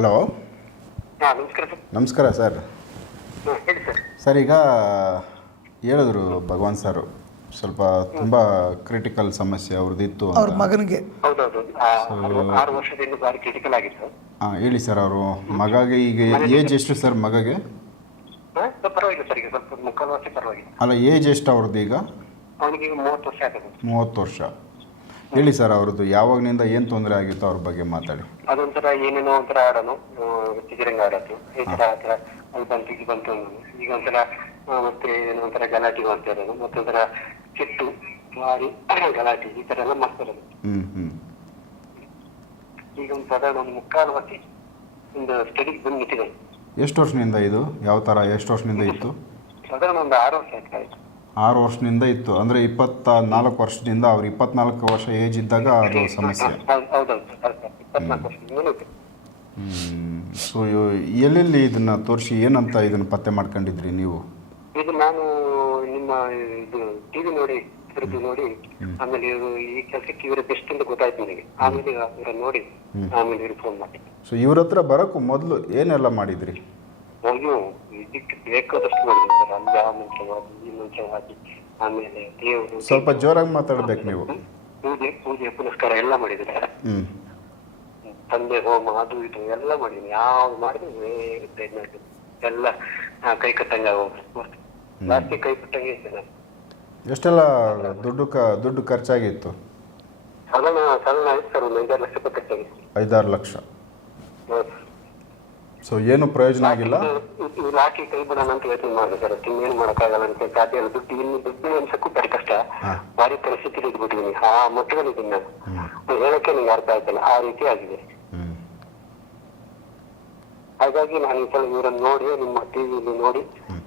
Hello? ಹಾಂ ನಮಸ್ಕಾರ sir. ನಮಸ್ಕಾರ ಸರ್. ಹಾಂ ಹೇಳಿ ಸರ್. ಸರ್ ಈಗ ಹೇಳಿದ್ರು ಭಗವಾನ್ ಸರ್ ಸ್ವಲ್ಪ ತುಂಬ ಕ್ರಿಟಿಕಲ್ ಸಮಸ್ಯೆ ಅವ್ರದ್ದಿತ್ತು ಅವ್ರ ಅಂತ ಮಗನಿಗೆ. ಹೌದೌದು. ಆ, ಆರು- ಆರು ವರ್ಷದಿಂದ ಭಾರಿ ಕ್ರಿಟಿಕಲ್ ಆಗಿತ್ತು ಹಾಂ ಹೇಳಿ ಸರ್ ಅವರು. ಮಗಗೆ ಈಗ ಏಜ್ ಎಷ್ಟು ಸರ್ ಮಗಗೆ? ಹಾಂ ಸ್ವಲ್ಪ ಪರವಾಗಿಲ್ಲ ಸರ್ ಈಗ ಸ್ವಲ್ಪ ಮುಕ್ಕಾಲು ವರ್ಷ ಪರವಾಗಿಲ್ಲ. ಅಲ್ಲ ಏಜ್ ಎಷ್ಟು ಅವ್ರದ್ದು ಈಗ? ಅವನಿಗೆ ಈಗ ಮೂವತ್ತು ವರ್ಷ ಆಗಿದೆ ಮೂವತ್ತು ವರ್ಷ. ಹೇಳಿ ಸರ್ ಅವ್ರದ್ದು ಯಾವಾಗ್ನಿಂದ ಏನು ತೊಂದರೆ ಆಗಿತ್ತು ಅವ್ರ ಬಗ್ಗೆ ಮಾತಾಡಿ. ಅದೊಂಥರ ಏನೇನೋ ಒಂಥರ ಆಡೋನು ಚಿಗಿರಂಗ ಆಡೋದು ಈ ತರ ಆ ಥರ ಅದು ಬಂತು ಇದು ಬಂತು ಅನ್ನೋದು ಈಗ ಒಂಥರ ಆ, ಮತ್ತೆ ಏನೋ ಒಂಥರ ಗಲಾಟೆ ಮಾಡ್ತಾ ಇರೋದು ಮತ್ತೆ ಒಂಥರ ಕೆಟ್ಟು ಮಾರಿ ಗಲಾಟೆ ಈ ತರ ಎಲ್ಲ ಮಾಡ್ತಾ ಇರೋದು. ಹ್ಞೂ ಹ್ಞೂ ಈಗ ಒಂದು ಸಾಧಾರಣ ಒಂದು ಮುಕ್ಕಾಲು ವರ್ಷ ಒಂದು ಸ್ಟಡಿ ಬಂದು ನಿಂತಿದ್ದಾನೆ ಎಷ್ಟು ವರ್ಷದಿಂದ ಇದು? ಯಾವ ತರ ಎಷ್ಟು ವರ್ಷದಿಂದ ಇತ್ತು? ಸಾಧಾರಣ ಒಂದು ಆರು ವರ್ಷ ಆಗ್ತಾ ಇತ್ತು ಆರು ವರ್ಷದಿಂದ ಇತ್ತು. ಅಂದ್ರೆ ಇಪ್ಪತ್ತ ನಾಲ್ಕು ವರ್ಷದಿಂದ ಅವ್ರು ಇಪ್ಪತ್ನಾಲ್ಕು ವರ್ಷ ಏಜ್ ಇದ್ದಾಗ ಅದು ಸಮಸ್ಯೆ. ಸೊ ಎಲ್ಲೆಲ್ಲಿ ಇದನ್ನ ತೋರಿಸಿ ಏನಂತ ಇದನ್ನ ಪತ್ತೆ ಮಾಡ್ಕೊಂಡಿದ್ರಿ ನೀವು? ಇದು ನಾನು ನಿಮ್ಮ ಇದು ಟಿವಿ ನೋಡಿ ಇದ್ರದ್ದು ನೋಡಿ ಆಮೇಲೆ ಇವ್ರು ಈ ಕೆಲಸಕ್ಕೆ ಇವರ ಬೆಸ್ಟ್ ಅಂತ ಗೊತ್ತಾಯ್ತು ನನಗೆ. ಆಮೇಲೆ ಇವರ ನೋಡಿ ಆಮೇಲೆ ಇವ್ರಿಗೆ ಫೋನ್ ಮಾಡಿ. ಸೊ ಇವ್ರ ಹತ್ರ ಬರೋಕ್ಕೂ ಮೊದಲು ಏನೆಲ್ಲ ಮಾಡಿದ್ರಿ? ಅಯ್ಯೋ ಇದಕ್ಕೆ ಬೇಕಾದಷ್ಟು ಮಾಡಿದ್ರು ಸರ್. ಅಲ್ಲಿ ಆ ಈ ಮಂತ್ರವಾದಿ ಆಮೇಲೆ ದೇವರು ಸ್ವಲ್ಪ ಜೋರಾಗಿ ಮಾತಾಡ್ಬೇಕು ನೀವು. ಪೂಜೆ ಪೂಜೆ ಪುನಸ್ಕಾರ ಎಲ್ಲ ಮಾಡಿದ್ರೆ. ಹ್ಞೂ ತಂದೆ ಹೋಮ ಅದು ಇದು ಎಲ್ಲ ಮಾಡಿದ್ದೀನಿ ಯಾವ್ದು ಮಾಡಿದ್ರೆ ಎಲ್ಲ ಕೈ ಕಟ್ಟಂಗ ಜಾಸ್ತಿ ಕೈ ಕಟ್ಟಂಗೆ ಇದ್ದೆ ನಾನು ಎಷ್ಟೆಲ್ಲ ದುಡ್ಡು ಕ ದುಡ್ಡು ಖರ್ಚಾಗಿತ್ತು? ಸಾಧಾರಣ ಸಾಧಾರಣ ಆಯ್ತು ಸರ್. ಒಂದು ಐದಾರು ಲಕ್ಷ ರೂಪಾಯಿ ಖರ್ಚಾಗಿತ್ತು. ಐದಾರು ಲಕ್ಷ. ಸೊ ಏನು ಪ್ರಯೋಜನ ಆಗಿಲ್ಲ. ಲಾಟ್ರಿ ಕೈ ಬಿಡೋಣ ಅಂತ ಯೋಚನೆ ಮಾಡಿದೆ ಸರ್ ಇನ್ನೇನು ಮಾಡೋಕ್ಕಾಗಲ್ಲ ಅಂತ ಸಾಧ್ಯ ಇಲ್ಲ ದುಡ್ಡು ಇನ್ನು ದುಡ್ಡು ಅನ್ಸಕ್ಕೂ ಬರೀ ಕಷ್ಟ. ಭಾರಿ ಪರಿಸ್ಥಿತಿ ಇದ್ಬಿಟ್ಟಿದ್ದೀನಿ. ಆ ಮಟ್ಟದಲ್ಲಿದ್ದೀನಿ ನಾನು. ಹೇಳಕ್ಕೆ ನನಗೆ ಅರ್ಥ ಆಯ್ತಲ್ಲ. ಆ ರೀತಿ ಆಗಿದೆ. ಹಾಗಾಗಿ ನಾನು ಈ ಸಲ ಇವರನ್ನು ನೋಡಿ ನಿಮ್ಮ ಟಿವಿಯಲ್ಲಿ ನೋಡಿ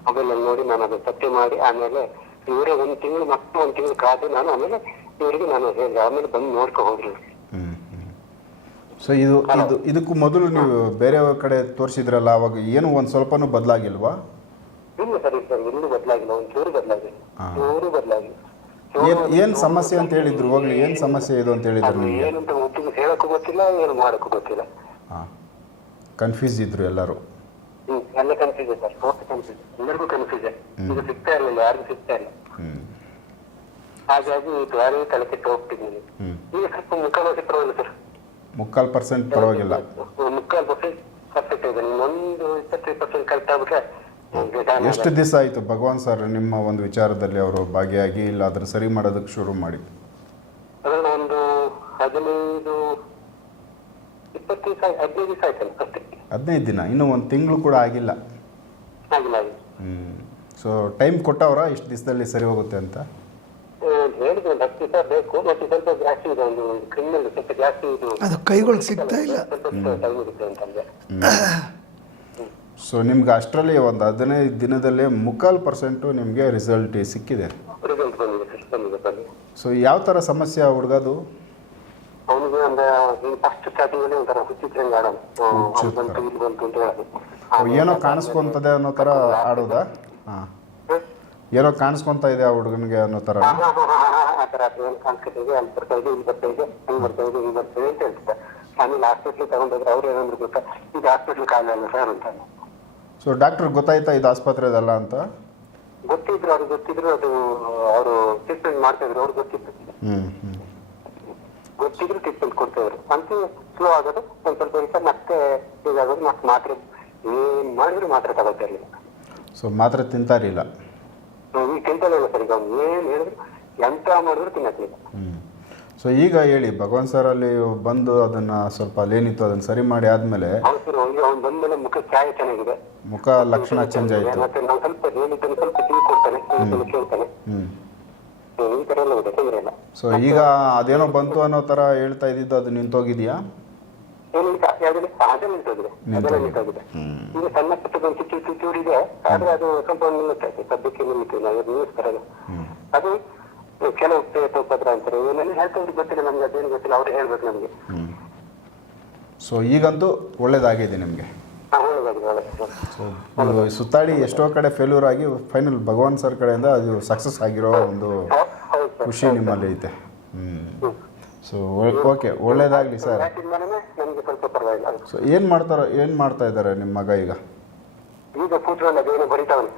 ಮೊಬೈಲ್ ಅಲ್ಲಿ ನೋಡಿ ನಾನು ಅದು ಪತ್ತೆ ಮಾಡಿ ಆಮೇಲೆ ಇವರೇ ಒಂದು ತಿಂಗಳು ಮತ್ತೆ ಒಂದು ತಿಂಗಳು ಕಾದು ನಾನು ಆಮೇಲೆ ಇವರಿಗೆ ನಾನು ಹೇಳಿದೆ. ಆಮೇಲೆ ಬಂದು ನೋಡ್ಕೊ ಹೋಗ್ರಿ ಸೊ ಇದು ಇದು ಇದಕ್ಕೂ ಮೊದಲು ನೀವು ಬೇರೆಯವ್ರ ಕಡೆ ತೋರಿಸಿದ್ರಲ್ಲ ಅವಾಗ ಏನು ಒಂದು ಸ್ವಲ್ಪನೂ ಬದಲಾಗಿಲ್ವಾ? ಇಲ್ಲ ಸರ್ ಇಲ್ಲ ಸರ್ ಎಲ್ಲೂ ಬದಲಾಗಿಲ್ಲ ಒಂದು ಚೂರು ಬದಲಾಗಿಲ್ಲ. ಚೂರು ಬದಲಾಗಿಲ್ಲ. ಏನು ಏನು ಸಮಸ್ಯೆ ಅಂತ ಹೇಳಿದ್ರು? ಹೋಗ್ಲಿ ಏನ್ ಸಮಸ್ಯೆ ಇದು ಅಂತ ಹೇಳಿದ್ರು ಅದು ನಿಮಗೆ? ಏನಂತ ಒಟ್ಟಿಗೆ ಹೇಳಕ್ಕೂ ಗೊತ್ತಿಲ್ಲ ಏನು ಮಾಡಕ್ಕೂ ಗೊತ್ತಿಲ್ಲ. ಹಾಂ. ಕನ್ಫ್ಯೂಸ್ ಇದ್ರು ಎಲ್ಲರೂ. ಹ್ಮ್ ಎಲ್ಲ ಕನ್ಫ್ಯೂಸ್ ಸರ್ ಟೋಟಲ್ ಕನ್ಫ್ಯೂಸ್ ಎಲ್ಲರಿಗೂ ಕನ್ಫ್ಯೂಸ್ ಈಗ ಸಿಗ್ತಾ ಇರಲಿಲ್ಲ ಯಾರಿಗೂ ಸಿಗ್ತಾ ಇಲ್ಲ. ಹ್ಞೂ ಹಾಗಾಗಿ ಯಾರಿಗೂ ತಲೆ ಕೆಟ್ಟು ಹೋಗ್ತಿದ್ದೀನಿ ಈಗ ಸ್ವಲ್ಪ ಮುಖ ಸರ್. ಮುಕ್ಕಾಲು ಪರ್ಸೆಂಟ್ ಪರವಾಗಿಲ್ಲ. ಮುಕ್ಕಾಲು ಪರ್ಸೆಂಟ್ ಪರ್ಫೆಕ್ಟ್ ಇದೆ. ಒಂದು ಇಪ್ಪತ್ತೈದು ಪರ್ಸೆಂಟ್ ಕರೆಕ್ಟ್ ಆಗ್ಬಿಟ್ರೆ ಎಷ್ಟು. ದಿವಸ ಆಯಿತು ಭಗವಾನ್ ಸರ್ ನಿಮ್ಮ ಒಂದು ವಿಚಾರದಲ್ಲಿ ಅವರು ಭಾಗಿಯಾಗಿ ಇಲ್ಲ ಅದನ್ನು ಸರಿ ಮಾಡೋದಕ್ಕೆ ಶುರು ಮಾಡಿ ಅದರಲ್ಲಿ ಒಂದು ಹದಿನೈದು ಹದಿನೈದು ದಿವಸ ಆಯ್ತು ಅಷ್ಟೇ. ಹದಿನೈದು ದಿನ ಇನ್ನೂ ಒಂದು ತಿಂಗಳು ಕೂಡ ಆಗಿಲ್ಲ. ಹ್ಞೂ ಸೊ ಟೈಮ್ ಕೊಟ್ಟವರಾ ಇಷ್ಟು ದಿವಸದಲ್ಲಿ ಸರಿ ಹೋಗುತ್ತೆ ಅಂತ? ಹೇಳಿದ್ರು ಒಂದು ಹತ್ತು ದಿವಸ ಬೇಕು ಮತ್ತೆ ಸ್ವಲ್ಪ ಜಾಸ್ತಿ ಇದೆ ಒಂದು ಕ್ರಿಮಿನಲ್ ಸ್ವಲ್ಪ ಜಾಸ್ತಿ ಇದು ಅದು ಕೈಗಳಿಗೆ ಸಿಗ್ತಾ ಇಲ್ಲ. ಸ್ವಲ್ಪ ಟೈಮ್ ಇರುತ್ತೆ ಅಂತಂದ್ರೆ ಸೊ ನಿಮ್ಗೆ ಅಷ್ಟರಲ್ಲಿ ಒಂದು ಹದಿನೈದು ದಿನದಲ್ಲೇ ಮುಕ್ಕಾಲು ಪರ್ಸೆಂಟು ನಿಮಗೆ ರಿಸಲ್ಟ್ ಸಿಕ್ಕಿದೆ. ರಿಸಲ್ಟ್ ಬಂದಿದೆ ಸರ್ ಬಂದಿದೆ ಬಂದಿದೆ ಸೊ ಯಾವ ಥರ ಸಮಸ್ಯೆ ಆ ಹುಡುಗದು? ಅವನಿಗೆ ಒಂದು ಫಸ್ಟ್ ಸ್ಟಾರ್ಟಿಂಗಲ್ಲಿ ಒಂಥರ ಹುಚ್ಚಿದ್ರಂಗೆ ಆಡೋದು. ಅಲ್ಲಿ ಬಂತು ಇಲ್ಲಿ ಬಂತು ಅಂತ ಹೇಳೋದು. ಏನೋ ಕಾಣಿಸ್ಕೊಂತದೆ ಅನ್ನೋ ಥರ ಆಡೋದಾ? ಹಾಂ. ಏನೋ ಕಾಣಿಸ್ಕೊಂತ ಇದೆ ಆ ಹುಡುಗನಿಗೆ ಅನ್ನೋ ಥರ. ಅದು ಏನು ಕಾಣಿಸ್ಕೊತಾ ಇದೆ ಅಲ್ಲಿ ಬರ್ತಾ ಇದೆ ಇಲ್ಲಿ ಬರ್ತಾ ಇದೆ ಹಂಗೆ ಬರ್ತಾ ಇದೆ ಹಿಂಗೆ ಬರ್ತಾ ಇದೆ ಅಂತ ಹೇಳ್ತಾರೆ. ಆಮೇಲೆ ಹಾಸ್ಪಿಟ್ಲಿಗೆ ತಗೊಂಡೋದ್ರೆ ಅವ್ರು ಏನಂದ್ರು ಗೊತ್ತಾ? ಇದು ಹಾಸ್ಪಿಟ್ಲ್ ಅಲ್ಲ ಸರ್ ಅಂತ. ಸೊ ಡಾಕ್ಟರ್ ಗೊತ್ತಾಯ್ತಾ ಇದು ಆಸ್ಪತ್ರೆದಲ್ಲ ಅಂತ? ಗೊತ್ತಿದ್ರು ಅವ್ರಿಗೆ ಗೊತ್ತಿದ್ರು ಅದು ಅವರು ಟ್ರೀಟ್ಮೆಂಟ್ ಮಾಡ್ತಾ ಇದ್ರು ಅವ್ರಿಗೆ ಗೊತ್ತಿತ್ತು ಗೊತ್ತಿದ್ರು ಟ್ರೀಟ್ಮೆಂಟ್ ಕೊಡ್ತಾ ಇದ್ರು ಅಂತೂ ಸ್ಲೋ ಆಗೋದು ಒಂದ್ ಸ್ವಲ್ಪ ದಿವಸ ಮತ್ತೆ ಇದಾಗೋದು ಮತ್ತೆ ಮಾತ್ರೆ ಏನ್ ಮಾಡಿದ್ರು ಮಾತ್ರೆ ತಗೋತಾ ಇರ್ಲಿಲ್ಲ. ಸೊ ಮಾತ್ರೆ ತಿಂತಾ ಇರಲಿಲ್ಲ. ತಿಂತಾನೆ ಇಲ್ಲ ಸರ್ ಈಗ ಅವ್ನು ಏನ್ ಹೇಳಿದ್ರು ಎಂತ ಮಾಡಿದ್ರು ತಿನ್ನಕ್ಕಿಲ್ಲ ಸೊ ಈಗ ಹೇಳಿ ಭಗವಾನ್ ಸರ್ ಅಲ್ಲಿ ಬಂದು ಅದನ್ನ ಸ್ವಲ್ಪ ಅಲ್ಲೇನಿತ್ತು ಅದನ್ನ ಸರಿ ಮಾಡಿ ಆದ್ಮೇಲೆ ಅವ್ನು ಸರ್ ಅವ್ನಿಗೆ ಅವ್ನು ಬಂದ್ಮೇಲೆ ಮುಖ ಛಾಯೆ ಚೆನ್ನಾಗಿದೆ. ಮುಖ ಲಕ್ಷಣ ಚೇಂಜ್ ಆಯ್ತು. ಮತ್ತೆ ನಾವು ಸ್ವಲ್ಪ ಹೇಳಿದ್ದನ್ನು ಸ್ವಲ್ಪ ಟೀ ಕೊಡ್ತಾನೆ ಹೇಳಿದ್ದನ್ನು ಕೇಳ್ತಾನೆ. ಹ್ಮ್, ಈ ತರ ಎಲ್ಲ ಇದೆ ತೊಂದರೆ ಇಲ್ಲ. ಸೊ ಈಗ ಅದೇನೋ ಬಂತು ಅನ್ನೋ ತರ ಹೇಳ್ತಾ ಇದ್ದಿದ್ದು ಅದು ನಿಂತೋಗಿದ್ಯಾ? ಏನು ಇಲ್ಲ ಯಾವ್ದು ಅದೆಲ್ಲ ನಿಂತೋಗಿದೆ ಅದೆಲ್ಲ ನಿಂತೋಗಿದೆ. ಈಗ ಸಣ್ಣ ಪುಟ್ಟದೊಂದು ಚಿಕ್ಕ ಚಿಕ್ಕ ಚೂರಿದೆ ಆದ್ರೆ ಅದು ಸ್ವಲ್ಪ ನಿಲ್ಲುತ್ತೆ ಸದ್ಯಕ್ಕೆ ನಿಲ್ಲುತ್ತೆ ನಾವು ನ್ಯೂಸ್ ಅದು ಕೆಲವು ಪೇಪರ್ ಉಪದ್ರ ಅಂತಾರೆ. ಏನೇನು ಹೇಳ್ಕೊಂಡು ಗೊತ್ತಿಲ್ಲ ನಮ್ಗೆ ಅದೇನು ಗೊತ್ತಿಲ್ಲ ಅವ್ರು ಹೇಳ್ಬೇಕು ನಮ್ಗೆ. ಸೊ ಈಗಂತೂ ಒಳ್ಳೇದಾಗಿದೆ ನಿಮಗೆ. ಸೊ ಸುತ್ತಾಡಿ ಎಷ್ಟೋ ಕಡೆ ಫೇಲ್ಯೂರ್ ಆಗಿ ಫೈನಲ್ ಭಗವಾನ್ ಸರ್ ಕಡೆಯಿಂದ ಅದು ಸಕ್ಸಸ್ ಆಗಿರೋ ಒಂದು ಖುಷಿ ನಿಮ್ಮಲ್ಲಿ ಐತೆ. ಹ್ಞೂ ಸೊ ಓಕೆ ಒಳ್ಳೇದಾಗಲಿ ಸರ್ ಸೊ ಏನು ಮಾಡ್ತಾರೋ ಏನು ಮಾಡ್ತಾ ಇದ್ದಾರೆ ನಿಮ್ಮ ಮಗ ಈಗ? ಈಗ ಅದೇನು ಬರಿತಾವನೆ.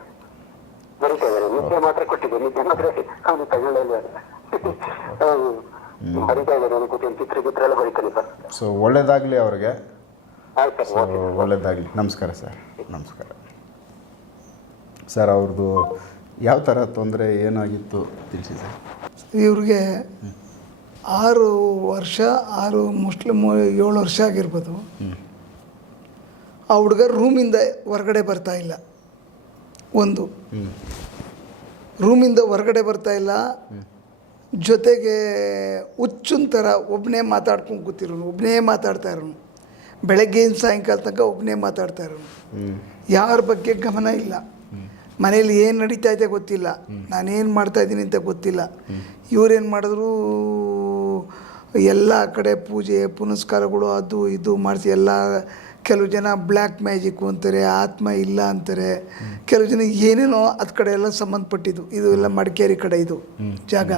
ಮಾತ್ರ ಕೊಟ್ಟಿದ್ದೆ ನಿಜ ಮಾತ್ರ ಅವನು ತಗೊಳ್ಳಲ್ಲ ಬರಿತಾ ಇದ್ದಾನೆ ಅವನು ಕೂತ್ಕೊಂಡು ಚಿತ್ರ ಚಿತ್ರ ಎಲ್ಲ ಬರಿತಾನೆ ಸರ್. ಸೊ ಒಳ್ಳೇದಾಗಲಿ ಅವ್ರಿಗೆ. ಆಯ್ತು ಸರ್ ಓಕೆ. ಒಳ್ಳೇದಾಗಲಿ. ನಮಸ್ಕಾರ ಸರ್. ನಮಸ್ಕಾರ. ಸರ್ ಅವ್ರದ್ದು ಯಾವ ಥರ ತೊಂದರೆ ಏನಾಗಿತ್ತು? ತಿಳಿಸಿ ಸರ್. ಇವ್ರಿಗೆ ಆರು ವರ್ಷ ಆರು ಮುಸ್ಲಿಮ್ ಏಳು ವರ್ಷ ಆಗಿರ್ಬೋದು. ಆ ಹುಡುಗ ರೂಮಿಂದ ಹೊರಗಡೆ ಬರ್ತಾ ಇಲ್ಲ. ಒಂದು. ರೂಮಿಂದ ಹೊರಗಡೆ ಬರ್ತಾ ಇಲ್ಲ. ಜೊತೆಗೆ ಹುಚ್ಚುನ್ ಥರ ಒಬ್ಬನೇ ಮಾತಾಡ್ಕೊಂಡು ಕೂತಿರೋನು ಒಬ್ಬನೇ ಮಾತಾಡ್ತಾ ಇರೋನು. ಬೆಳಗ್ಗೆಯಿಂದ ಸಾಯಂಕಾಲ ತನಕ ಒಬ್ಬನೇ ಮಾತಾಡ್ತಾ ಇರೋನು. ಯಾರ ಬಗ್ಗೆ ಗಮನ ಇಲ್ಲ. ಮನೇಲಿ ಏನು ನಡೀತಾ ಇದೆ ಗೊತ್ತಿಲ್ಲ. ನಾನೇನು ಮಾಡ್ತಾ ಇದ್ದೀನಿ ಅಂತ ಗೊತ್ತಿಲ್ಲ. ಇವ್ರೇನು ಮಾಡಿದ್ರು? ಎಲ್ಲ ಕಡೆ ಪೂಜೆ, ಪುನಸ್ಕಾರಗಳು, ಅದು ಇದು ಮಾಡಿಸಿ ಎಲ್ಲ ಕೆಲವು ಜನ ಬ್ಲ್ಯಾಕ್ ಮ್ಯಾಜಿಕ್ ಅಂತಾರೆ ಆತ್ಮ ಇಲ್ಲ ಅಂತಾರೆ. ಕೆಲವು ಜನ ಏನೇನೋ ಅದ ಕಡೆ ಎಲ್ಲ ಸಂಬಂಧಪಟ್ಟಿದ್ದು. ಇದು ಎಲ್ಲ ಮಡಿಕೇರಿ ಕಡೆ ಇದು ಜಾಗ.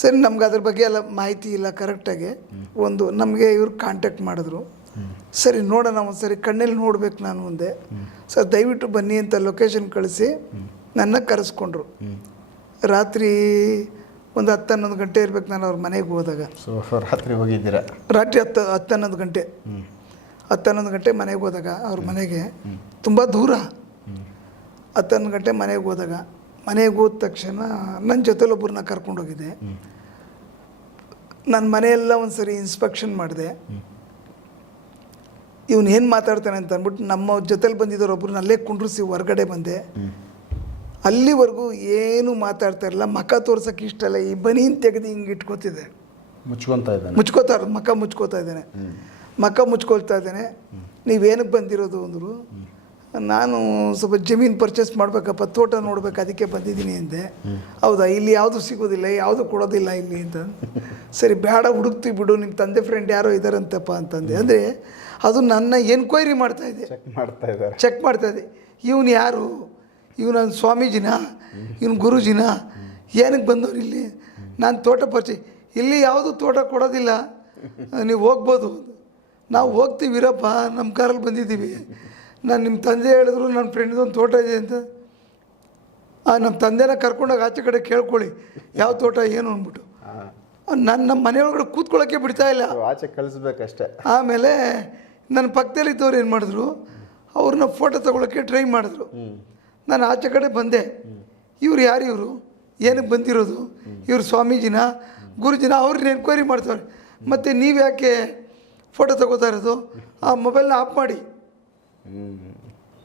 ಸರಿ ನಮ್ಗೆ ಅದ್ರ ಬಗ್ಗೆ ಎಲ್ಲ ಮಾಹಿತಿ ಇಲ್ಲ ಕರೆಕ್ಟಾಗಿ ಒಂದು ನಮಗೆ ಇವರು ಕಾಂಟ್ಯಾಕ್ಟ್ ಮಾಡಿದ್ರು. ಸರಿ ನೋಡೋಣ ಒಂದು ಸರಿ ಕಣ್ಣಲ್ಲಿ ನೋಡ್ಬೇಕು ನಾನು ಮುಂದೆ. ಸರ್ ದಯವಿಟ್ಟು ಬನ್ನಿ ಅಂತ ಲೊಕೇಶನ್ ಕಳಿಸಿ. ನನ್ನ ಕರೆಸ್ಕೊಂಡ್ರು. ರಾತ್ರಿ ಒಂದು ಹತ್ತು ಹನ್ನೊಂದು ಗಂಟೆ ಇರ್ಬೇಕು ನಾನು ಅವ್ರ ಮನೆಗೆ ಹೋದಾಗ. ಸೊ ರಾತ್ರಿ ಹೋಗಿದ್ದೀರಾ? ರಾತ್ರಿ ಹತ್ತು ಹತ್ತು ಹನ್ನೊಂದು ಗಂಟೆ. ಹತ್ತು ಹನ್ನೊಂದು ಗಂಟೆ ಮನೆಗೆ ಹೋದಾಗ ಅವ್ರ ಮನೆಗೆ ತುಂಬ ದೂರ. ಹತ್ತು ಹನ್ನೊಂದು ಗಂಟೆ ಮನೆಗೆ ಹೋದಾಗ ಮನೆಗೆ ಹೋದ ತಕ್ಷಣ ನನ್ನ ಜೊತೆಲಿ ಒಬ್ಬರನ್ನ ಕರ್ಕೊಂಡೋಗಿದ್ದೆ ನನ್ನ ಮನೆಯೆಲ್ಲ ಒಂದು ಸರಿ ಇನ್ಸ್ಪೆಕ್ಷನ್ ಮಾಡಿದೆ ಇವನು ಏನು ಮಾತಾಡ್ತಾನೆ ಅಂತ ಅಂದ್ಬಿಟ್ಟು ನಮ್ಮ ಜೊತೆಲಿ ಬಂದಿದ್ದವ್ರು ಒಬ್ಬರನ್ನ ಅಲ್ಲೇ ಕುಂಡ್ರಿಸಿ ಹೊರಗಡೆ ಬಂದೆ. ಅಲ್ಲಿವರೆಗೂ ಏನು ಮಾತಾಡ್ತಾ ಇರಲಿಲ್ಲ. ಮಖ ತೋರ್ಸೋಕೆ ಇಷ್ಟ ಅಲ್ಲ ಈ ಬನೀನ್ ತೆಗೆದು ಹಿಂಗೆ ಇಟ್ಕೋತಿದ್ದೆ. ಮುಚ್ಕೊತಾ ಇದ್ದಾನೆ. ಮುಚ್ಕೋತಾ ಇರೋದು. ಮಖ ಮುಚ್ಕೋತಾ ಇದ್ದಾನೆ. ಮಖ ಮುಚ್ಕೊಳ್ತಾ ಇದ್ದಾನೆ. ನೀವೇನಕ್ಕೆ ಬಂದಿರೋದು ಅಂದರು ನಾನು ಸ್ವಲ್ಪ ಜಮೀನು ಪರ್ಚೇಸ್ ಮಾಡಬೇಕಪ್ಪ ತೋಟ ನೋಡ್ಬೇಕು ಅದಕ್ಕೆ ಬಂದಿದ್ದೀನಿ ಅಂದೆ. ಹೌದಾ? ಇಲ್ಲಿ ಯಾವುದು ಸಿಗೋದಿಲ್ಲ ಯಾವುದು ಕೊಡೋದಿಲ್ಲ ಇಲ್ಲಿ ಅಂತ. ಸರಿ ಬೇಡ ಹುಡುಕ್ತೀವಿ ಬಿಡು ನಿಮ್ಮ ತಂದೆ ಫ್ರೆಂಡ್ ಯಾರೋ ಇದ್ದಾರಂತಪ್ಪ ಅಂತಂದೆ. ಅಂದರೆ ಅದು ನನ್ನ ಎನ್ಕ್ವೈರಿ ಮಾಡ್ತಾ ಇದೆ ಚೆಕ್ ಮಾಡ್ತಾ ಇದ್ದಾರೆ. ಚೆಕ್ ಮಾಡ್ತಾ ಇದ್ದೆ. ಇವನು ಯಾರು? ಇವನು ಸ್ವಾಮೀಜಿನ ಇವನು ಗುರುಜಿನ ಏನಕ್ಕೆ ಬಂದವ್ರು ಇಲ್ಲಿ? ನಾನು ತೋಟ ಪರಿಚಯ. ಇಲ್ಲಿ ಯಾವುದು ತೋಟ ಕೊಡೋದಿಲ್ಲ. ನೀವು ಹೋಗ್ಬೋದು. ನಾವು ಹೋಗ್ತೀವಿರಪ್ಪ ನಮ್ಮ ಕಾರಲ್ಲಿ ಬಂದಿದ್ದೀವಿ. ನಾನು ನಿಮ್ಮ ತಂದೆ ಹೇಳಿದ್ರು ನನ್ನ ಫ್ರೆಂಡ್ದೊಂದು ತೋಟ ಇದೆ ಅಂತ. ಆ ನಮ್ಮ ತಂದೆನ ಕರ್ಕೊಂಡಾಗ ಆಚೆ ಕಡೆ ಕೇಳ್ಕೊಳ್ಳಿ. ಯಾವ ತೋಟ ಏನು ಅಂದ್ಬಿಟ್ಟು. ನನ್ನ ನಮ್ಮ ಮನೆಯೊಳಗಡೆ ಕೂತ್ಕೊಳ್ಳೋಕ್ಕೆ ಬಿಡ್ತಾ ಇಲ್ಲ. ಆಚೆ ಕಳಿಸ್ಬೇಕಷ್ಟೇ ಆಮೇಲೆ ನನ್ನ ಪಕ್ಕದಲ್ಲಿದ್ದವ್ರು ಏನು ಮಾಡಿದ್ರು ಅವ್ರನ್ನ ಫೋಟೋ ತಗೊಳ್ಳೋಕ್ಕೆ ಟ್ರೈ ಮಾಡಿದ್ರು. ನಾನು ಆಚೆ ಕಡೆ ಬಂದೆ. ಇವ್ರು ಯಾರು ಇವರು? ಏನಕ್ಕೆ ಬಂದಿರೋದು? ಇವರು ಸ್ವಾಮೀಜಿನ? ಗುರುಜಿನ ಅವ್ರನ್ನ ಎನ್ಕ್ವೈರಿ ಮಾಡ್ತಾರೆ. ಮತ್ತು ನೀವು ಯಾಕೆ ಫೋಟೋ ತಗೋತಾ ಇರೋದು? ಆ ಮೊಬೈಲ್ನ ಆಫ್ ಮಾಡಿ.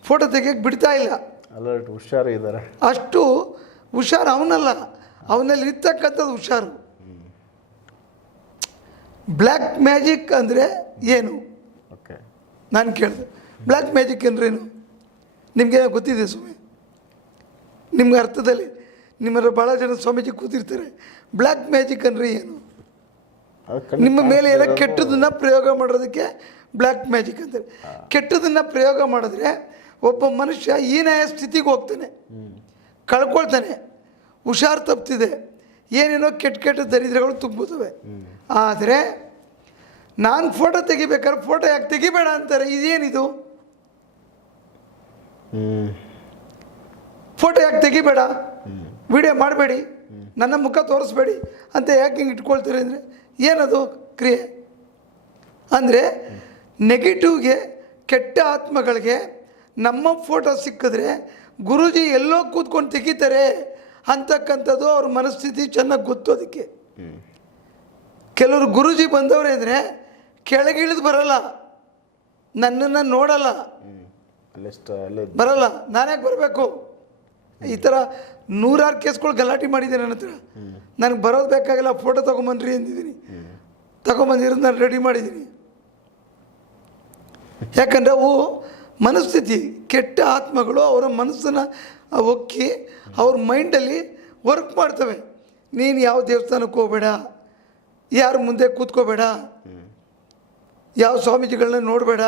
ಫೋಟೋ ತೆಗಿಯೋಕ್ಕೆ ಬಿಡ್ತಾ ಇಲ್ಲ. ಅಲರ್ಟ್ ಹುಷಾರು ಇದ್ದಾರೆ. ಅಷ್ಟು ಹುಷಾರು ಅವನಲ್ಲ. ಅವನಲ್ಲಿ ಇರ್ತಕ್ಕಂಥದ್ದು ಹುಷಾರು. ಬ್ಲ್ಯಾಕ್ ಮ್ಯಾಜಿಕ್ ಅಂದರೆ ಏನು? ಓಕೆ. ನಾನು ಕೇಳಿದೆ. ಬ್ಲ್ಯಾಕ್ ಮ್ಯಾಜಿಕ್ ಅಂದ್ರೇನು ನಿಮಗೆ ಗೊತ್ತಿದೆ ಸ್ವಾಮಿ? ನಿಮ್ಗೆ ಅರ್ಥದಲ್ಲಿ ನಿಮ್ಮಲ್ಲಿ ಭಾಳ ಜನ ಸ್ವಾಮೀಜಿ ಕೂತಿರ್ತಾರೆ. ಬ್ಲ್ಯಾಕ್ ಮ್ಯಾಜಿಕ್ ಅಂದರೆ ಏನು? ನಿಮ್ಮ ಮೇಲೆ ಎಲ್ಲ ಕೆಟ್ಟದನ್ನ ಪ್ರಯೋಗ ಮಾಡೋದಕ್ಕೆ ಬ್ಲ್ಯಾಕ್ ಮ್ಯಾಜಿಕ್ ಅಂತಾರೆ. ಕೆಟ್ಟದನ್ನ ಪ್ರಯೋಗ ಮಾಡಿದ್ರೆ ಒಬ್ಬ ಮನುಷ್ಯ ಹೀನಾಯ ಸ್ಥಿತಿಗೆ ಹೋಗ್ತಾನೆ. ಕಳ್ಕೊಳ್ತಾನೆ. ಹುಷಾರು ತಪ್ತಿದೆ. ಏನೇನೋ ಕೆಟ್ಟ ಕೆಟ್ಟ ದರಿದ್ರಗಳು ತುಂಬುತ್ತವೆ ಆದರೆ ನಾನು ಫೋಟೋ ತೆಗಿಬೇಕಾದ್ರೆ ಫೋಟೋ ಯಾಕೆ ತೆಗಿಬೇಡ ಅಂತಾರೆ? ಇದೇನಿದು? ಫೋಟೋ ಯಾಕೆ ತೆಗಿಬೇಡ? ವಿಡಿಯೋ ಮಾಡಬೇಡಿ. ನನ್ನ ಮುಖ ತೋರಿಸ್ಬೇಡಿ ಅಂತ ಯಾಕೆ ಹಿಂಗೆ ಇಟ್ಕೊಳ್ತೀರಿ ಅಂದರೆ ಏನದು ಕ್ರಿಯೆ? ಅಂದರೆ ನೆಗೆಟಿವ್ಗೆ ಕೆಟ್ಟ ಆತ್ಮಗಳಿಗೆ ನಮ್ಮ ಫೋಟೋ ಸಿಕ್ಕಿದ್ರೆ ಗುರುಜಿ ಎಲ್ಲೋ ಕೂತ್ಕೊಂಡು ತೆಗಿತಾರೆ ಅಂತಕ್ಕಂಥದ್ದು ಅವ್ರ ಮನಸ್ಥಿತಿ ಚೆನ್ನಾಗಿ ಗೊತ್ತು ಅದಕ್ಕೆ. ಕೆಲವರು ಗುರುಜಿ ಬಂದವ್ರೆ ಅಂದರೆ ಕೆಳಗಿಳಿದು ಬರಲ್ಲ. ನನ್ನನ್ನು ನೋಡಲ್ಲ. ಬರಲ್ಲ. ನಾನ್ಯಾಕೆ ಬರಬೇಕು? ಈ ಥರ ನೂರಾರು ಕೇಸ್ಗಳು ಗಲಾಟೆ ಮಾಡಿದ್ದೀನಿ ನನ್ನ ಹತ್ರ. ನನಗೆ ಬರೋದು ಬೇಕಾಗಿಲ್ಲ ಫೋಟೋ ತೊಗೊಂಬನ್ರಿ ಅಂದಿದ್ದೀನಿ. ತೊಗೊಂಬಂದಿರೋದು ನಾನು ರೆಡಿ ಮಾಡಿದ್ದೀನಿ. ಯಾಕಂದರೆ ಅವು ಮನಸ್ಥಿತಿ, ಕೆಟ್ಟ ಆತ್ಮಗಳು ಅವರ ಮನಸ್ಸನ್ನು ಒಕ್ಕಿ ಅವ್ರ ಮೈಂಡಲ್ಲಿ ವರ್ಕ್ ಮಾಡ್ತವೆ. ನೀನು ಯಾವ ದೇವಸ್ಥಾನಕ್ಕೆ ಹೋಗಬೇಡ, ಯಾರ ಮುಂದೆ ಕೂತ್ಕೋಬೇಡ, ಯಾವ ಸ್ವಾಮೀಜಿಗಳನ್ನ ನೋಡಬೇಡ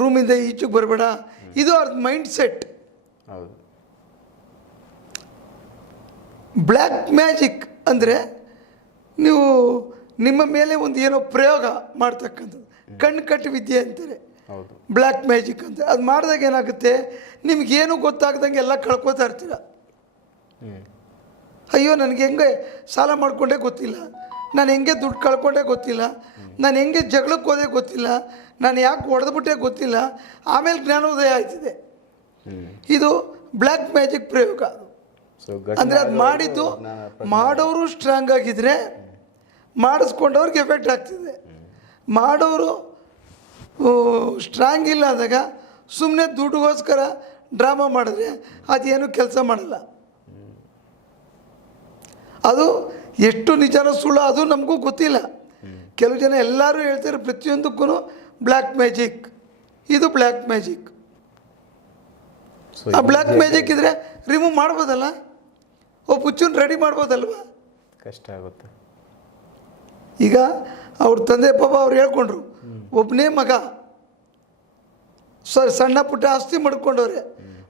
ರೂಮಿಂದ ಈಚೆಗೆ ಬರಬೇಡ. ಇದು ಅವ್ರ ಮೈಂಡ್ ಸೆಟ್ ಹೌದು. ಬ್ಲ್ಯಾಕ್ ಮ್ಯಾಜಿಕ್ ಅಂದರೆ ನೀವು ನಿಮ್ಮ ಮೇಲೆ ಒಂದು ಏನೋ ಪ್ರಯೋಗ ಮಾಡ್ತಕ್ಕಂಥದ್ದು. ಕಣ್ಣು ಕಟ್ಟು ವಿದ್ಯೆ ಅಂತಾರೆ. ಬ್ಲ್ಯಾಕ್ ಮ್ಯಾಜಿಕ್ ಅಂತ. ಅದು ಮಾಡಿದಾಗ ಏನಾಗುತ್ತೆ? ನಿಮಗೇನು ಗೊತ್ತಾಗ್ದಂಗೆ ಎಲ್ಲ ಕಳ್ಕೊತಾ ಇರ್ತೀರ. ಅಯ್ಯೋ ನನಗೆ ಹೆಂಗೆ ಸಾಲ ಮಾಡಿಕೊಂಡೇ ಗೊತ್ತಿಲ್ಲ. ನಾನು ಹೆಂಗೆ ದುಡ್ಡು ಕಳ್ಕೊಂಡೇ ಗೊತ್ತಿಲ್ಲ. ನಾನು ಹೆಂಗೆ ಜಗಳಕ್ಕೆ ಹೋದೆ ಗೊತ್ತಿಲ್ಲ. ನಾನು ಯಾಕೆ ಹೊಡೆದ್ಬಿಟ್ಟೆ ಗೊತ್ತಿಲ್ಲ. ಆಮೇಲೆ ಜ್ಞಾನೋದಯ ಆಯ್ತಿದೆ. ಇದು ಬ್ಲ್ಯಾಕ್ ಮ್ಯಾಜಿಕ್ ಪ್ರಯೋಗ. ಅಂದರೆ ಅದು ಮಾಡಿದ್ದು ಮಾಡೋರು ಸ್ಟ್ರಾಂಗ್ ಆಗಿದ್ರೆ ಮಾಡಿಸ್ಕೊಂಡವ್ರಿಗೆ ಎಫೆಕ್ಟ್ ಆಗ್ತಿದೆ. ಮಾಡೋರು ಸ್ಟ್ರಾಂಗ್ ಇಲ್ಲ ಅಂದಾಗ ಸುಮ್ಮನೆ ದುಡ್ಡುಗೋಸ್ಕರ ಡ್ರಾಮಾ ಮಾಡಿದ್ರೆ ಅದೇನು ಕೆಲಸ ಮಾಡಲ್ಲ. ಅದು ಎಷ್ಟು ನಿಜನ ಸುಳ್ಳು ಅದು ನಮಗೂ ಗೊತ್ತಿಲ್ಲ. ಕೆಲವು ಜನ ಎಲ್ಲರೂ ಹೇಳ್ತಾರೆ ಪ್ರತಿಯೊಂದಕ್ಕೂ ಬ್ಲ್ಯಾಕ್ ಮ್ಯಾಜಿಕ್ ಇದು ಬ್ಲ್ಯಾಕ್ ಮ್ಯಾಜಿಕ್ ಆ ಬ್ಲ್ಯಾಕ್ ಮ್ಯಾಜಿಕ್ ಇದ್ರೆ ರಿಮೂವ್ ಮಾಡ್ಬೋದಲ್ಲ? ಓ ಹುಚ್ಚನ್ನು ರೆಡಿ ಮಾಡ್ಬೋದಲ್ವ? ಕಷ್ಟ ಆಗುತ್ತೆ. ಈಗ ಅವ್ರ ತಂದೆ ಪಾಪ ಅವ್ರು ಹೇಳ್ಕೊಂಡ್ರು ಒಬ್ಬನೇ ಮಗ ಸರ್ ಸಣ್ಣ ಪುಟ್ಟ ಆಸ್ತಿ ಮಡ್ಕೊಂಡವ್ರೆ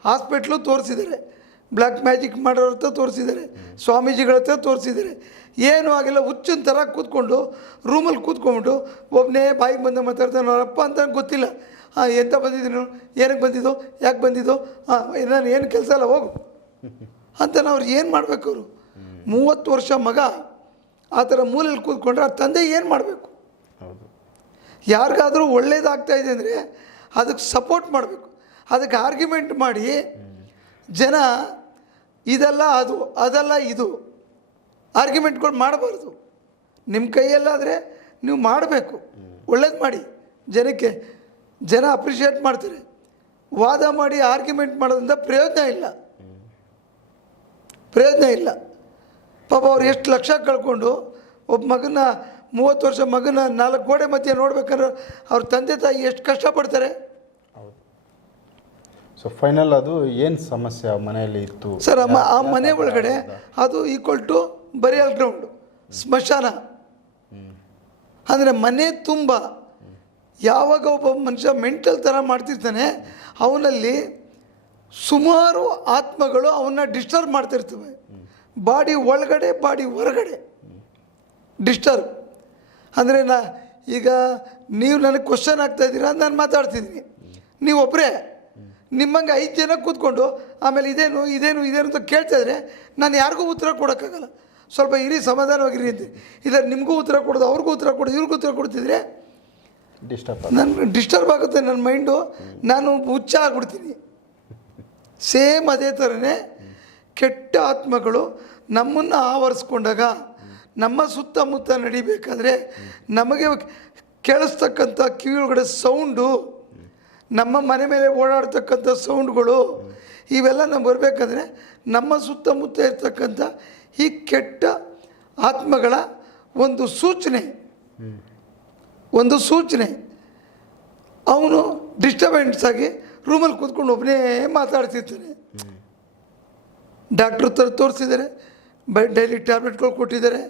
ಹಾಸ್ಪಿಟ್ಲು ತೋರಿಸಿದ್ದಾರೆ ಬ್ಲ್ಯಾಕ್ ಮ್ಯಾಜಿಕ್ ಮಾಡೋರ ಹತ್ರ ತೋರಿಸಿದ್ದಾರೆ ಸ್ವಾಮೀಜಿಗಳ ಹತ್ರ ತೋರಿಸಿದ್ದಾರೆ ಏನೂ ಆಗಿಲ್ಲ ಹುಚ್ಚಿನ ಥರ ಕೂತ್ಕೊಂಡು ರೂಮಲ್ಲಿ ಕೂತ್ಕೊಂಡ್ಬಿಟ್ಟು ಒಬ್ಬನೇ ಬಾಯಿಗೆ ಬಂದ ಮಾತಾಡ್ತಾನೆ ಅವರಪ್ಪ ಅಂತ ಗೊತ್ತಿಲ್ಲ. ಹಾಂ ಎಂತ ಬಂದಿದ್ದೀನಿ ಏನಕ್ಕೆ ಬಂದಿದ್ದು? ಯಾಕೆ ಬಂದಿದ್ದು? ಹಾಂ ನಾನು ಏನು ಕೆಲಸ ಅಲ್ಲ ಹೋಗು. ಅಂತ ನಾವು ಏನು ಮಾಡಬೇಕು ಅವರು? ಮೂವತ್ತು ವರ್ಷ ಮಗ ಆ ಥರ ಮೂಲೆಯಲ್ಲಿ ಕೂತ್ಕೊಂಡ್ರೆ ಆ ತಂದೆ ಏನು ಮಾಡಬೇಕು? ಯಾರಿಗಾದರೂ ಒಳ್ಳೇದಾಗ್ತಾ ಇದೆ ಅಂದರೆ ಅದಕ್ಕೆ ಸಪೋರ್ಟ್ ಮಾಡಬೇಕು. ಅದಕ್ಕೆ ಆರ್ಗ್ಯುಮೆಂಟ್ ಮಾಡಿ ಜನ ಇದೆಲ್ಲ ಅದು ಅದೆಲ್ಲ ಇದು ಆರ್ಗ್ಯುಮೆಂಟ್ಗಳು ಮಾಡಬಾರ್ದು. ನಿಮ್ಮ ಕೈಯಲ್ಲಾದರೆ ನೀವು ಮಾಡಬೇಕು. ಒಳ್ಳೇದು ಮಾಡಿ. ಜನಕ್ಕೆ ಜನ ಅಪ್ರಿಷಿಯೇಟ್ ಮಾಡ್ತಾರೆ. ವಾದ ಮಾಡಿ ಆರ್ಗ್ಯುಮೆಂಟ್ ಮಾಡೋದ್ರಿಂದ ಪ್ರಯೋಜನ ಇಲ್ಲ. ಪ್ರಯೋಜನ ಇಲ್ಲ. ಪಾಪ ಅವ್ರು ಎಷ್ಟು ಲಕ್ಷ ಕಳ್ಕೊಂಡು ಒಬ್ಬ ಮಗನ ಮೂವತ್ತು ವರ್ಷ ಮಗನ ನಾಲ್ಕು ಗೋಡೆ ಮಧ್ಯೆ ನೋಡ್ಬೇಕಾದ್ರೆ ಅವ್ರ ತಂದೆ ತಾಯಿ ಎಷ್ಟು ಕಷ್ಟಪಡ್ತಾರೆ. ಸೊ ಫೈನಲ್ ಅದು ಏನು ಸಮಸ್ಯೆ ಆ ಮನೆಯಲ್ಲಿ ಇತ್ತು? ಸರ್ ಅಮ್ಮ ಆ ಮನೆ ಒಳಗಡೆ ಅದು ಈಕ್ವಲ್ ಟು ಬರಿಯಲ್ ಗ್ರೌಂಡ್ ಸ್ಮಶಾನ. ಅಂದರೆ ಮನೆ ತುಂಬ. ಯಾವಾಗ ಒಬ್ಬ ಮನುಷ್ಯ ಮೆಂಟಲ್ ಥರ ಮಾಡ್ತಿರ್ತಾನೆ ಅವನಲ್ಲಿ ಸುಮಾರು ಆತ್ಮಗಳು ಅವನ್ನ ಡಿಸ್ಟರ್ಬ್ ಮಾಡ್ತಿರ್ತವೆ. ಬಾಡಿ ಒಳಗಡೆ ಬಾಡಿ ಹೊರಗಡೆ ಡಿಸ್ಟರ್ಬ್ ಅಂದರೆ ನಾ ಈಗ ನೀವು ನನಗೆ ಕ್ವಶನ್ ಆಗ್ತಾ ಇದ್ದೀರಾ ನಾನು ಮಾತಾಡ್ತಿದ್ದೀನಿ. ನೀವು ಒಬ್ಬರೇ ನಿಮ್ಮಂಗೆ ಐದು ಜನ ಕೂತ್ಕೊಂಡು ಆಮೇಲೆ ಇದೇನು ಇದೇನು ಇದೇನು ಅಂತ ಕೇಳ್ತಾ ಇದ್ರೆ ನಾನು ಯಾರಿಗೂ ಉತ್ತರ ಕೊಡೋಕ್ಕಾಗಲ್ಲ. ಸ್ವಲ್ಪ ಇರಿ ಸಮಾಧಾನವಾಗಿರಿ ಅಂತ. ಇಲ್ಲ ನಿಮಗೂ ಉತ್ತರ ಕೊಡೋದು ಅವ್ರಿಗೂ ಉತ್ತರ ಕೊಡೋದು ಇವ್ರಿಗೂ ಉತ್ತರ ಕೊಡ್ತಿದ್ರೆ ಡಿಸ್ಟರ್ಬ್ ನನ್ನ ಡಿಸ್ಟರ್ಬ್ ಆಗುತ್ತೆ ನನ್ನ ಮೈಂಡು ನಾನು ಹುಚ್ಚ ಆಗ್ಬಿಡ್ತೀನಿ ಸೇಮ್ ಅದೇ ಥರನೇ ಕೆಟ್ಟ ಆತ್ಮಗಳು ನಮ್ಮನ್ನು ಆವರಿಸ್ಕೊಂಡಾಗ ನಮ್ಮ ಸುತ್ತಮುತ್ತ ನಡಿಬೇಕಾದ್ರೆ ನಮಗೆ ಕೇಳಿಸ್ತಕ್ಕಂಥ ಕಿವಿಯೊಳಗಡೆ ಸೌಂಡು ನಮ್ಮ ಮನೆ ಮೇಲೆ ಓಡಾಡ್ತಕ್ಕಂಥ ಸೌಂಡ್ಗಳು ಇವೆಲ್ಲ ನಮ್ಗೆ ಬರಬೇಕಾದ್ರೆ ನಮ್ಮ ಸುತ್ತಮುತ್ತ ಇರ್ತಕ್ಕಂಥ ಈ ಕೆಟ್ಟ ಆತ್ಮಗಳ ಒಂದು ಸೂಚನೆ. ಒಂದು ಸೂಚನೆ. ಅವನು ಡಿಸ್ಟರ್ಬೆನ್ಸ್ ಆಗಿ ರೂಮಲ್ಲಿ ಕೂತ್ಕೊಂಡು ಒಬ್ಬನೇ ಮಾತಾಡ್ತಿರ್ತಾನೆ. ಡಾಕ್ಟ್ರ್ ಹತ್ರ ತೋರಿಸಿದ್ದಾರೆ. ಬೈ ಡೈಲಿ ಟ್ಯಾಬ್ಲೆಟ್ಗಳು ಕೊಟ್ಟಿದ್ದಾರೆ.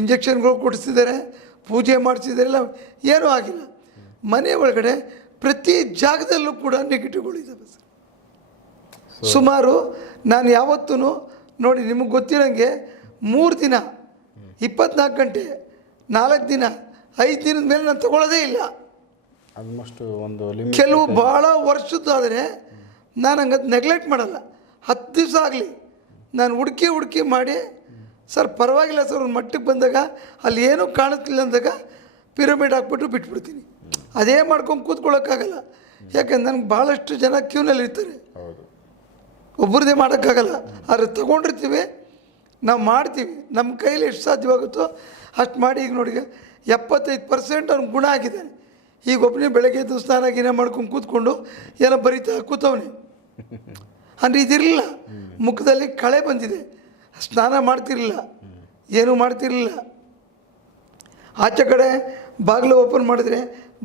ಇಂಜೆಕ್ಷನ್ಗಳು ಕೊಡಿಸಿದ್ದಾರೆ. ಪೂಜೆ ಮಾಡಿಸಿದ್ದಾರೆ. ಎಲ್ಲ ಏನೂ ಆಗಿಲ್ಲ. ಮನೆ ಒಳಗಡೆ ಪ್ರತಿ ಜಾಗದಲ್ಲೂ ಕೂಡ ನೆಗೆಟಿವ್ಗಳಿದ್ದಾವೆ ಸರ್. ಸುಮಾರು ನಾನು ಯಾವತ್ತೂ ನೋಡಿ ನಿಮಗೆ ಗೊತ್ತಿರೋಂಗೆ ಮೂರು ದಿನ ಇಪ್ಪತ್ನಾಲ್ಕು ಗಂಟೆ ನಾಲ್ಕು ದಿನ ಐದು ದಿನದ ಮೇಲೆ ನಾನು ತಗೊಳ್ಳೋದೇ ಇಲ್ಲ. ಆಲ್ಮೋಸ್ಟ್ ಒಂದು ಲಿಮಿಟ್ ಕೆಲವು ಭಾಳ ವರ್ಷದ್ದಾದರೆ ನಾನು ಹಂಗದು ನೆಗ್ಲೆಕ್ಟ್ ಮಾಡಲ್ಲ. ಹತ್ತು ದಿವಸ ಆಗಲಿ. ನಾನು ಹುಡುಕಿ ಹುಡುಕಿ ಮಾಡಿ ಸರ್ ಪರವಾಗಿಲ್ಲ ಸರ್ ಒಂದು ಮಟ್ಟಕ್ಕೆ ಬಂದಾಗ ಅಲ್ಲಿ ಏನೂ ಕಾಣುತ್ತಿಲ್ಲ ಅಂದಾಗ ಪಿರಮಿಡ್ ಹಾಕ್ಬಿಟ್ಟು ಬಿಟ್ಬಿಡ್ತೀನಿ. ಅದೇ ಮಾಡ್ಕೊಂಡು ಕೂತ್ಕೊಳ್ಳೋಕ್ಕಾಗಲ್ಲ. ಯಾಕಂದ್ರೆ ನನಗೆ ಭಾಳಷ್ಟು ಜನ ಕ್ಯೂನಲ್ಲಿ ಇರ್ತಾರೆ. ಒಬ್ಬರದೇ ಮಾಡೋಕ್ಕಾಗಲ್ಲ. ಆದರೆ ತಗೊಂಡಿರ್ತೀವಿ ನಾವು ಮಾಡ್ತೀವಿ. ನಮ್ಮ ಕೈಲಿ ಎಷ್ಟು ಸಾಧ್ಯವಾಗುತ್ತೋ ಅಷ್ಟು ಮಾಡಿ ಈಗ ನೋಡಿ ಎಪ್ಪತ್ತೈದು ಪರ್ಸೆಂಟ್ ಅವ್ನ ಗುಣ ಆಗಿದ್ದಾನೆ ಈಗ ಒಬ್ಬನೇ ಬೆಳಗ್ಗೆ ಎದ್ದು ಸ್ನಾನ ಗೀನ ಮಾಡ್ಕೊಂಡು ಕೂತ್ಕೊಂಡು ಏನೋ ಬರೀತಾ ಕೂತವನೆ. ಅಂದರೆ ಇದಿರಲಿಲ್ಲ. ಮುಖದಲ್ಲಿ ಕಳೆ ಬಂದಿದೆ. ಸ್ನಾನ ಮಾಡ್ತಿರಲಿಲ್ಲ. ಏನೂ ಮಾಡ್ತಿರಲಿಲ್ಲ. ಆಚೆ ಕಡೆ ಬಾಗಿಲು ಓಪನ್ ಮಾಡಿದ್ರೆ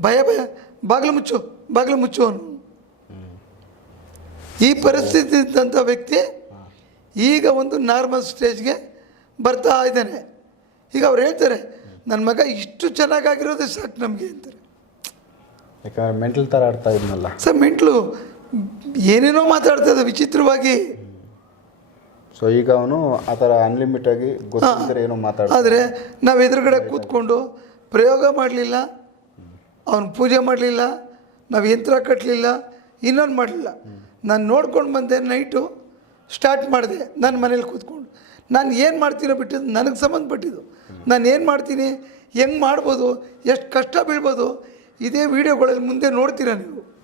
ಭಯ ಭಯ, ಬಾಗಿಲು ಮುಚ್ಚು ಬಾಗಿಲು ಮುಚ್ಚು ಅವನು ಈ ಪರಿಸ್ಥಿತಿ ಇದ್ದಂಥ ವ್ಯಕ್ತಿ ಈಗ ಒಂದು ನಾರ್ಮಲ್ ಸ್ಟೇಜ್ಗೆ ಬರ್ತಾ ಇದ್ದಾನೆ. ಈಗ ಅವ್ರು ಹೇಳ್ತಾರೆ, ನನ್ನ ಮಗ ಇಷ್ಟು ಚೆನ್ನಾಗಾಗಿರೋದೇ ಸಾಕು ನಮಗೆ ಅಂತಾರೆ. ಯಾಕಂದ್ರೆ ಮೆಂಟಲ್ ಥರ ಆಡ್ತಾ ಇದ್ನಲ್ಲ. ಸರ್ ಮೆಂಟ್ಲು ಏನೇನೋ ಇದ್ದ ವಿಚಿತ್ರವಾಗಿ. ಸೊ ಈಗ ಅವನು ಆ ಥರ ಅನ್ಲಿಮಿಟ್ ಆಗಿ ಗೊತ್ತಿದ್ರೆ ಏನೋ ಮಾತಾಡ ಆದರೆ ನಾವು ಎದುರುಗಡೆ ಕೂತ್ಕೊಂಡು ಪ್ರಯೋಗ ಮಾಡಲಿಲ್ಲ ಅವನು ಪೂಜೆ ಮಾಡಲಿಲ್ಲ ನಾವು ಯಂತ್ರ ಕಟ್ಟಲಿಲ್ಲ ಇನ್ನೊಂದು ಮಾಡಲಿಲ್ಲ. ನಾನು ನೋಡ್ಕೊಂಡು ಬಂದೆ ನೈಟು ಸ್ಟಾರ್ಟ್ ಮಾಡಿದೆ ನನ್ನ ಮನೇಲಿ ಕೂತ್ಕೊಂಡು. ನಾನು ಏನು ಮಾಡ್ತೀನೋ ಬಿಟ್ಟಿದ್ದು ನನಗೆ ಸಂಬಂಧಪಟ್ಟಿದ್ದು. ನಾನು ಏನು ಮಾಡ್ತೀನಿ ಹೆಂಗೆ ಮಾಡ್ಬೋದು ಎಷ್ಟು ಕಷ್ಟ ಬೀಳ್ಬೋದು ಇದೇ ವಿಡಿಯೋಗಳಲ್ಲಿ ಮುಂದೆ ನೋಡ್ತೀರಾ ನೀವು?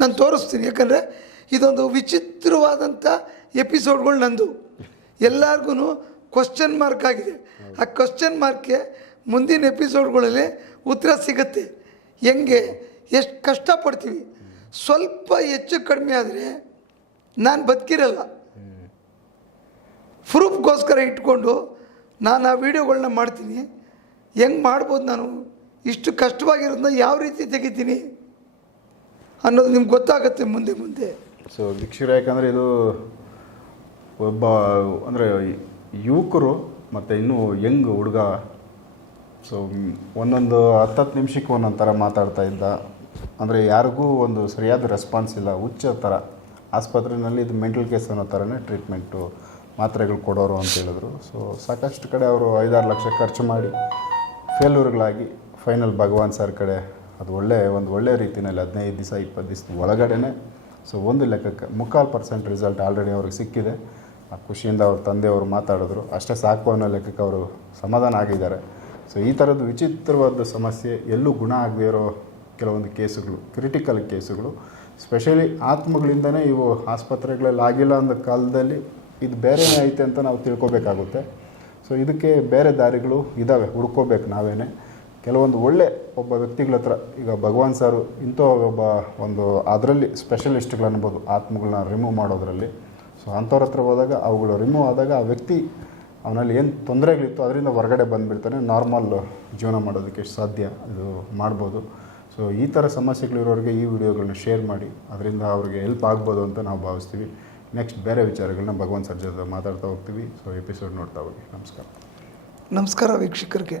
ನಾನು ತೋರಿಸ್ತೀನಿ. ಯಾಕಂದರೆ ಇದೊಂದು ವಿಚಿತ್ರವಾದಂಥ ಎಪಿಸೋಡ್ಗಳು ನಂದು. ಎಲ್ಲರಿಗೂ ಕ್ವಶನ್ ಮಾರ್ಕ್ ಆಗಿದೆ. ಆ ಕ್ವಶನ್ ಮಾರ್ಕ್ಗೆ ಮುಂದಿನ ಎಪಿಸೋಡ್ಗಳಲ್ಲಿ ಉತ್ತರ ಸಿಗುತ್ತೆ. ಹೆಂಗೆ? ಎಷ್ಟು ಕಷ್ಟಪಡ್ತೀವಿ? ಸ್ವಲ್ಪ ಹೆಚ್ಚು ಕಡಿಮೆ ಆದರೆ ನಾನು ಬದುಕಿರಲ್ಲ. ಪ್ರೂಫ್ಗೋಸ್ಕರ ಇಟ್ಕೊಂಡು ನಾನು ಆ ವಿಡಿಯೋಗಳನ್ನ ಮಾಡ್ತೀನಿ. ಹೆಂಗೆ ಮಾಡ್ಬೋದು ನಾನು? ಇಷ್ಟು ಕಷ್ಟವಾಗಿರೋದನ್ನ ಯಾವ ರೀತಿ ತೆಗಿತೀನಿ ಅನ್ನೋದು ನಿಮ್ಗೆ ಗೊತ್ತಾಗುತ್ತೆ ಮುಂದೆ ಮುಂದೆ. ಸೊ ಭಿಕ್ಷುರ, ಯಾಕಂದರೆ ಇದು ಒಬ್ಬ, ಅಂದರೆ ಯುವಕರು ಮತ್ತು ಇನ್ನೂ ಯಂಗ್ ಹುಡುಗ ಸೊ ಒಂದೊಂದು ಹತ್ತತ್ತು ನಿಮಿಷಕ್ಕೆ ಒಂದೊಂದು ಥರ ಮಾತಾಡ್ತಾ ಇದ್ದ. ಅಂದರೆ ಯಾರಿಗೂ ಒಂದು ಸರಿಯಾದ ರೆಸ್ಪಾನ್ಸ್ ಇಲ್ಲ, ಹುಚ್ಚ ಥರ. ಆಸ್ಪತ್ರೆಯಲ್ಲಿ ಇದು ಮೆಂಟಲ್ ಕೇಸ್ ಅನ್ನೋ ಥರನೇ ಟ್ರೀಟ್ಮೆಂಟು ಮಾತ್ರೆಗಳು ಕೊಡೋರು ಅಂತ ಹೇಳಿದ್ರು. ಸೊ ಸಾಕಷ್ಟು ಕಡೆ ಅವರು ಐದಾರು ಲಕ್ಷ ಖರ್ಚು ಮಾಡಿ ಫೇಲ್ಯೂರ್ಗಳಾಗಿ ಫೈನಲ್ ಭಗವಾನ್ ಸರ್ ಕಡೆ ಅದು ಒಳ್ಳೆ, ಒಂದು ಒಳ್ಳೆ ರೀತಿಯಲ್ಲಿ ಹದಿನೈದು ದಿವಸ, ಇಪ್ಪತ್ತು ದಿವಸ ಒಳಗಡೆನೆ ಸೊ ಒಂದು ಲೆಕ್ಕಕ್ಕೆ ಮುಕ್ಕಾಲು ಪರ್ಸೆಂಟ್ ರಿಸಲ್ಟ್ ಆಲ್ರೆಡಿ ಅವ್ರಿಗೆ ಸಿಕ್ಕಿದೆ. ಆ ಖುಷಿಯಿಂದ ಅವ್ರ ತಂದೆಯವರು ಮಾತಾಡಿದ್ರು. ಅಷ್ಟೇ ಸಾಕು ಅನ್ನೋ ಲೆಕ್ಕಕ್ಕೆ ಅವರು ಸಮಾಧಾನ ಆಗಿದ್ದಾರೆ. ಸೊ ಈ ಥರದ್ದು ವಿಚಿತ್ರವಾದ ಸಮಸ್ಯೆ ಎಲ್ಲೂ ಗುಣ ಆಗದೇ ಇರೋ ಕೆಲವೊಂದು ಕೇಸುಗಳು ಕ್ರಿಟಿಕಲ್ ಕೇಸುಗಳು ಸ್ಪೆಷಲಿ ಆತ್ಮಗಳಿಂದನೇ ಇವು ಆಸ್ಪತ್ರೆಗಳಲ್ಲಿ ಆಗಿಲ್ಲ ಅಂದ ಕಾಲದಲ್ಲಿ ಇದು ಬೇರೆನೇ ಐತೆ ಅಂತ ನಾವು ತಿಳ್ಕೊಬೇಕಾಗುತ್ತೆ. ಸೊ ಇದಕ್ಕೆ ಬೇರೆ ದಾರಿಗಳು ಇದ್ದಾವೆ ಹುಡ್ಕೋಬೇಕು ನಾವೇನೆ. ಕೆಲವೊಂದು ಒಳ್ಳೆ ಒಬ್ಬ ವ್ಯಕ್ತಿಗಳ ಹತ್ರ ಈಗ ಭಗವಾನ್ ಸಾರು ಇಂಥ ಒಬ್ಬ ಒಂದು ಅದರಲ್ಲಿ ಸ್ಪೆಷಲಿಸ್ಟ್ಗಳು ಅನ್ಬೋದು ಆತ್ಮಗಳನ್ನ ರಿಮೂವ್ ಮಾಡೋದ್ರಲ್ಲಿ. ಸೊ ಅಂಥವ್ರ ಹತ್ರ ಹೋದಾಗ ಅವುಗಳು ರಿಮೂವ್ ಆದಾಗ ಆ ವ್ಯಕ್ತಿ ಅವನಲ್ಲಿ ಏನು ತೊಂದರೆಗಳಿತ್ತು ಅದರಿಂದ ಹೊರಗಡೆ ಬಂದುಬಿಡ್ತಾನೆ ನಾರ್ಮಲ್ ಜೀವನ ಮಾಡೋದಕ್ಕೆ ಸಾಧ್ಯ ಇದು ಮಾಡ್ಬೋದು. ಸೊ ಈ ಥರ ಸಮಸ್ಯೆಗಳಿರೋರಿಗೆ ಈ ವಿಡಿಯೋಗಳನ್ನ ಶೇರ್ ಮಾಡಿ, ಅದರಿಂದ ಅವ್ರಿಗೆ ಹೆಲ್ಪ್ ಆಗ್ಬೋದು ಅಂತ ನಾವು ಭಾವಿಸ್ತೀವಿ. ನೆಕ್ಸ್ಟ್ ಬೇರೆ ವಿಚಾರಗಳನ್ನ ಭಗವಾನ್ ಸರ್ ಜೊತೆ ಮಾತಾಡ್ತಾ ಹೋಗ್ತೀವಿ. ಸೊ ಎಪಿಸೋಡ್ ನೋಡ್ತಾ ಹೋಗಿ. ನಮಸ್ಕಾರ. ನಮಸ್ಕಾರ ವೀಕ್ಷಕರಿಗೆ.